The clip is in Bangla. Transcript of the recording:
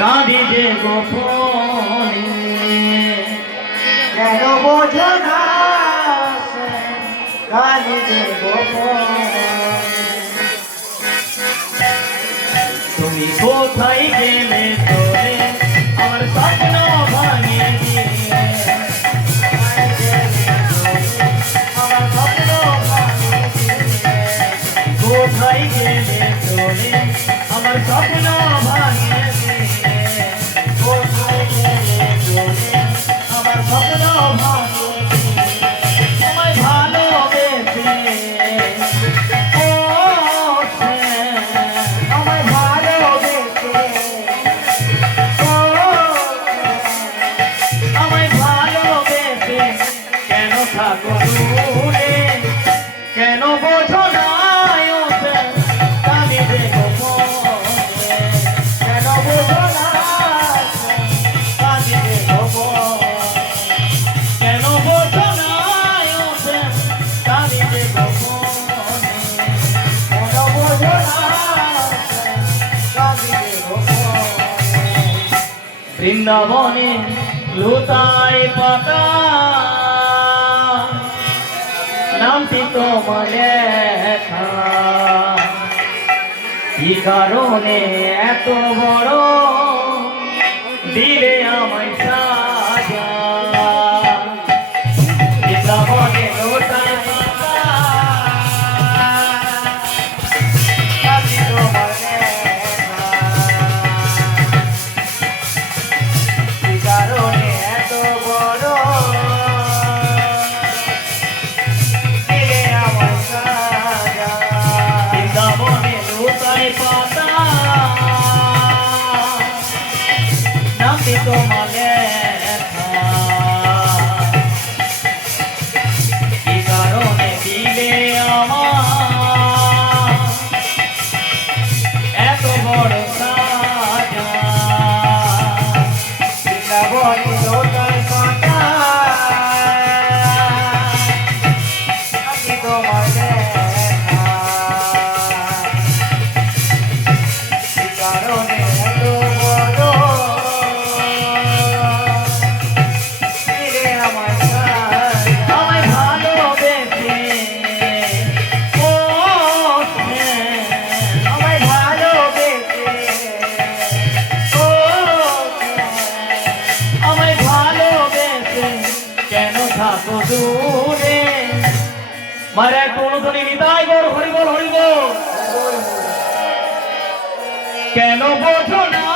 কাঁদি যে গোপনে কেন বোঝো না কাঁদি যে গোপনে তুমি কোথায় গেলে তোরে আমার স্বপ্ন ভাঙিয়ে দিয়ে আমার স্বপ্ন ভাঙিয়ে দিয়ে কোথায় গেলে তোরে আমার স্বপ্ন ভাঙিয়ে দিয়ে কোথায় গেলে চলে আমার স্বপ্ন ভাঙিয়ে দিয়ে তোমায় ভালোবেসে ও আমায় ভালোবেসে আমায় ভালোবেসে কেন থাকো দূরে কেন বোঝো না আমি যে গোপনে কেন বোঝো না কাঁদি যে গোপনে কেন বোঝো না আমি যে গোপনে কেন বোঝো না কাঁদি যে গোপনে বৃন্দাবনে লুতায় পাতা নামটি তোমার লেখা কি কারণে এত বড় দিলে আমায় সাজা বৃন্দাবনে লুতায় পাতা কাঁদি তোমার লেখা কি কারণে এত বড় দিলে আমার সাজা বৃন্দাবনে লুতায় পাতা নামটি তোমার লেখা কি কারণে দিলে আমার এত বড় সাজা বৃন্দাবনে লোটায় কাঁটা কাঁদি তোমার লেখা কি কারণে এত বড় দিলে আমার সাজা আমায় ভালোবেসে ও আমায় ভালোবেসে আমায় ভালোবেসে কেন থাকো দূরে মারে কোন ধনী হৃদয় গৌর হরিবল হরিবল কেন বোঝো না